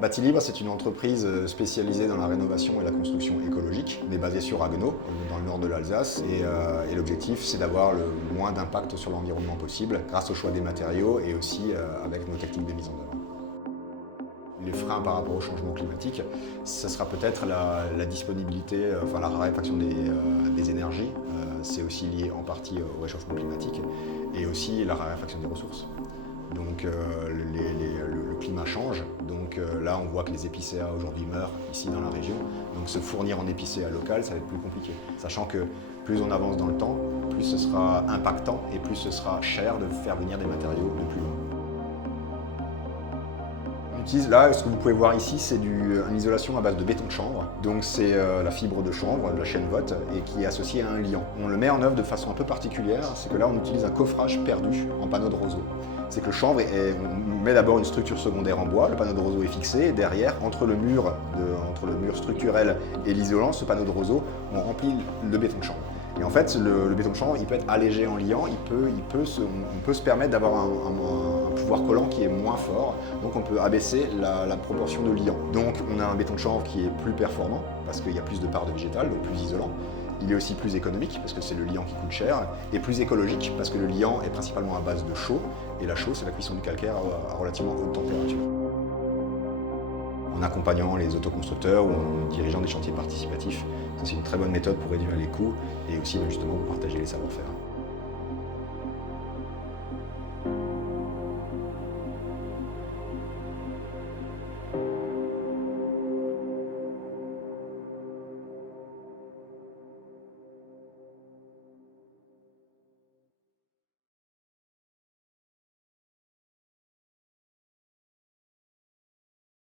Batilibre, c'est une entreprise spécialisée dans la rénovation et la construction écologique. On est basé sur Haguenau, dans le nord de l'Alsace, et l'objectif, c'est d'avoir le moins d'impact sur l'environnement possible grâce au choix des matériaux et aussi avec nos techniques de mise en œuvre. Les freins par rapport au changement climatique, ce sera peut-être la disponibilité, enfin la raréfaction des énergies. C'est aussi lié en partie au réchauffement climatique et aussi la raréfaction des ressources. Donc le climat change, donc là on voit que les épicéas aujourd'hui meurent ici dans la région, donc se fournir en épicéa local ça va être plus compliqué, sachant que plus on avance dans le temps, plus ce sera impactant et plus ce sera cher de faire venir des matériaux de plus loin. Là, ce que vous pouvez voir ici, c'est une isolation à base de béton de chanvre. Donc c'est la fibre de chanvre, la chènevotte, et qui est associée à un liant. On le met en œuvre de façon un peu particulière, c'est que là on utilise un coffrage perdu en panneau de roseau. C'est que le chanvre, on met d'abord une structure secondaire en bois, le panneau de roseau est fixé, et derrière, entre le mur structurel et l'isolant, ce panneau de roseau, on remplit le béton de chanvre. Et en fait, le béton de chanvre, il peut être allégé en liant, on peut se permettre d'avoir un pouvoir collant qui est moins fort, donc on peut abaisser la proportion de liant. Donc on a un béton de chanvre qui est plus performant, parce qu'il y a plus de part de végétal, donc plus isolant. Il est aussi plus économique, parce que c'est le liant qui coûte cher, et plus écologique, parce que le liant est principalement à base de chaux, et la chaux, c'est la cuisson du calcaire à relativement haute température. En accompagnant les autoconstructeurs ou en dirigeant des chantiers participatifs, c'est une très bonne méthode pour réduire les coûts et aussi justement pour partager les savoir-faire.